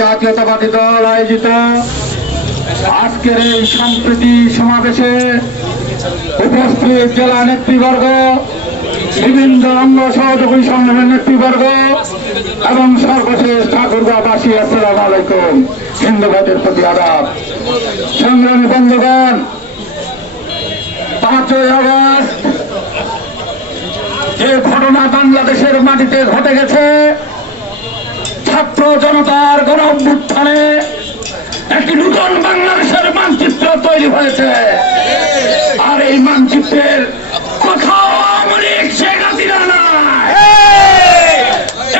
জাতীয়তাবাদী দল আয়োজিত আজকের এই সম্প্রীতি সমাবেশে উপস্থিত জেলা নেতৃবর্গ, বিভিন্ন অঙ্গ সহযোগী সংগঠনের নেতৃবর্গ এবং সর্বশেষ ঠাকুরগাঁওবাসী, আসসালামু আলাইকুম। হিন্দু ভাইদের প্রতি আদাব। সংগ্রামী বন্ধুগণ, 5ই আগস্ট যে ঘটনা বাংলাদেশের মাটিতে ঘটে গেছে, ছাত্র জনতার গণ অভ্যুত্থানে একটি নতুন বাংলাদেশের মানচিত্র তৈরি হয়েছে। আর এই মানচিত্রের কোথাও আওয়ামী লীগ, শেখ হাসিনা নাই।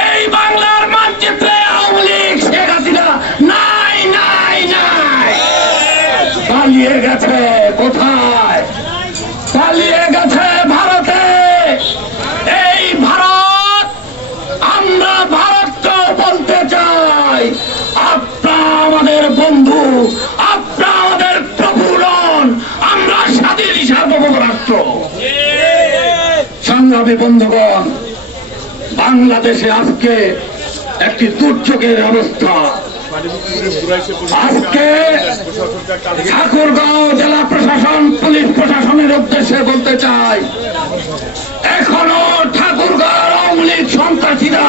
এই বাংলার মানচিত্রে আওয়ামী লীগ, শেখ হাসিনা নাই নাই নাই। পালিয়ে গেছে কোথায়? পালিয়ে গেছে ভারতে। এই ভারত, আমরা ভারতকে বলতে চাই, আপনারা আমাদের বন্ধু, আপনারা আমাদের প্রভু নন, আমরা স্বাধীন সার্বভৌম রাষ্ট্র। সংগ্রামী বন্ধুগণ, বাংলাদেশে আজকে একটি দুর্যোগের অবস্থা। আজকে ঠাকুরগাঁও জেলা প্রশাসন, পুলিশ প্রশাসনের উদ্দেশ্যে বলতে চাই, এখনো ঠাকুরগাঁও আওয়ামী লীগ সন্ত্রাসীরা,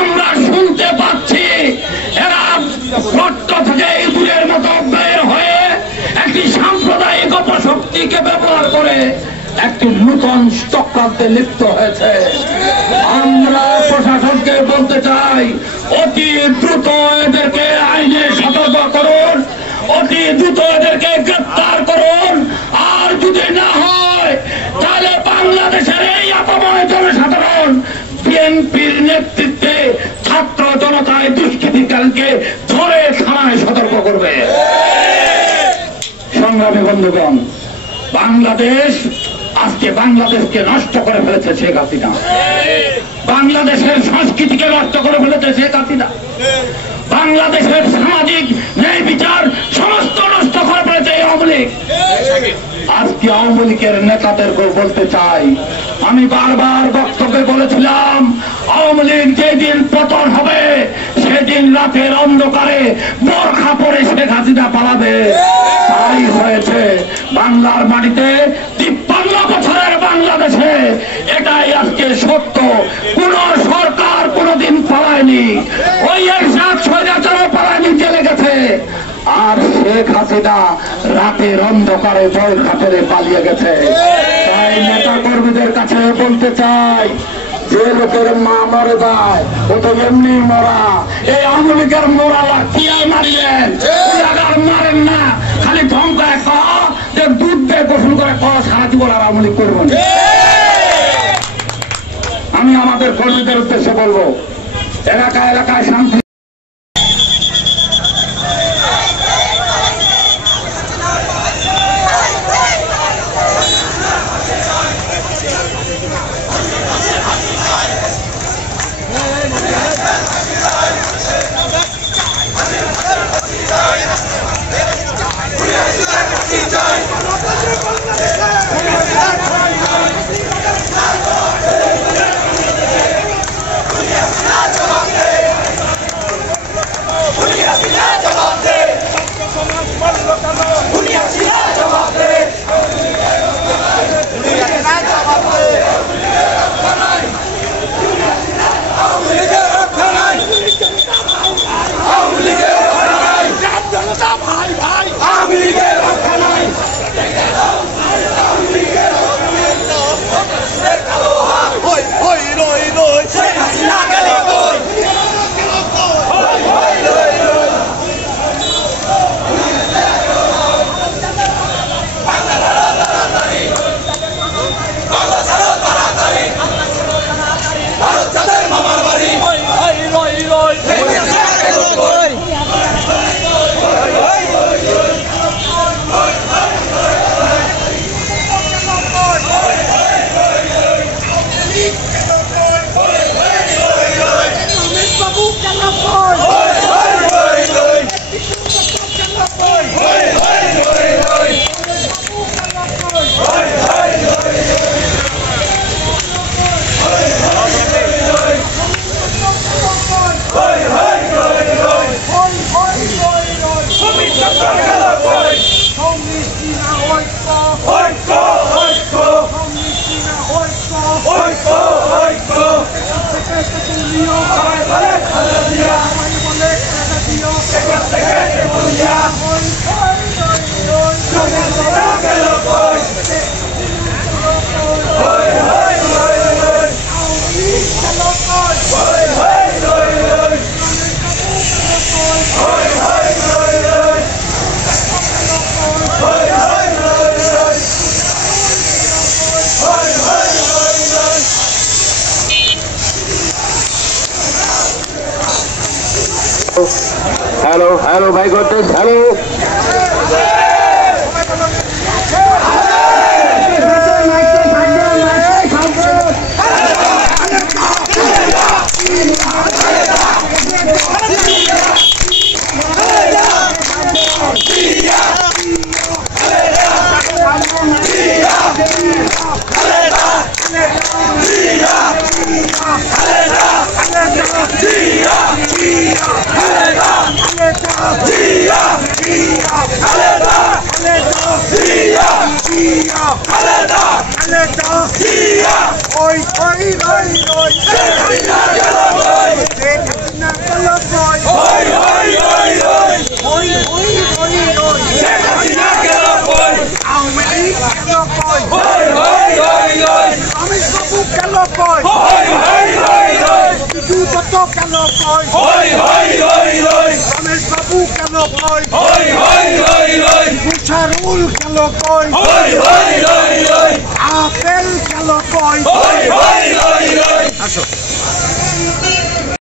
আমরা শুনতে পাচ্ছি এরা গর্ত থেকে ইঁদুরের মতো বের হয়ে একটি সাম্প্রদায়িক অপশক্তিকে ব্যবহার করে একটি নতুন চক্রান্তে লিপ্ত হয়েছে। আমরা প্রশাসনকে বলতে চাই, অতি দ্রুত এদেরকে আইনে সতর্ক করুন, অতি দ্রুত এদেরকে গ্রেপ্তার করুন। আর যদি না হয় তাহলে বাংলাদেশের এই আপাময় জনসাধারণ বিএনপির নেতৃত্বে ছাত্র জনতায় দুষ্কৃতিকারীকে ধরে থানায় সতর্ক করবে। সংগ্রামী বন্ধুগণ, বাংলাদেশ আজকে বাংলাদেশকে নষ্ট করে ফেলেছে শেখ হাসিনা। বাংলাদেশের সংস্কৃতিকে নষ্ট করে ফেলেছে শেখ হাসিনা। বাংলাদেশের সামাজিক ন্যায় বিচার সমস্ত নষ্ট করে ফেলেছে আওয়ামী লীগ। আজকে আওয়ামী লীগের নেতাদেরকে বলতে চাই, আমি বারবার বক্তব্যে বলেছিলাম, আওয়ামী লীগ যেদিন পতন হবে সেদিন রাতের অন্ধকারে বোরখা পরে শেখ হাসিনা পালাবে। তাই হয়েছে বাংলার মাটিতে 53 বছরের বাংলাদেশে। এটাই আজকে সত্য। কোন সরকার কোনদিন পালায়নি, ওই একসাথ স্বৈরাচারও পালায়নি, চলে গেছে। আর শেখ হাসিনা রাতের অন্ধকারে বোরখা পরে পালিয়ে গেছে। তাই নেতা কর্মীদের কাছে বলতে চাই, যে লোকের মা মরে যায় ও তো এমনি মরা। এই আওয়ামী লীগের মোরালা কি আর মারিলেন? মারেন না, খালি ধমকায় যে দুধ দিয়ে গোসল করে সারা জীবন আর আওয়ামী লীগ করবো। আমি আমাদের কর্মীদের উদ্দেশ্যে বলবো, এলাকায় এলাকায় শান্তি হ্যালো হ্যালো ভাই করতেছ hello Charul Kalokoi, Apel Kalokoi, Asho.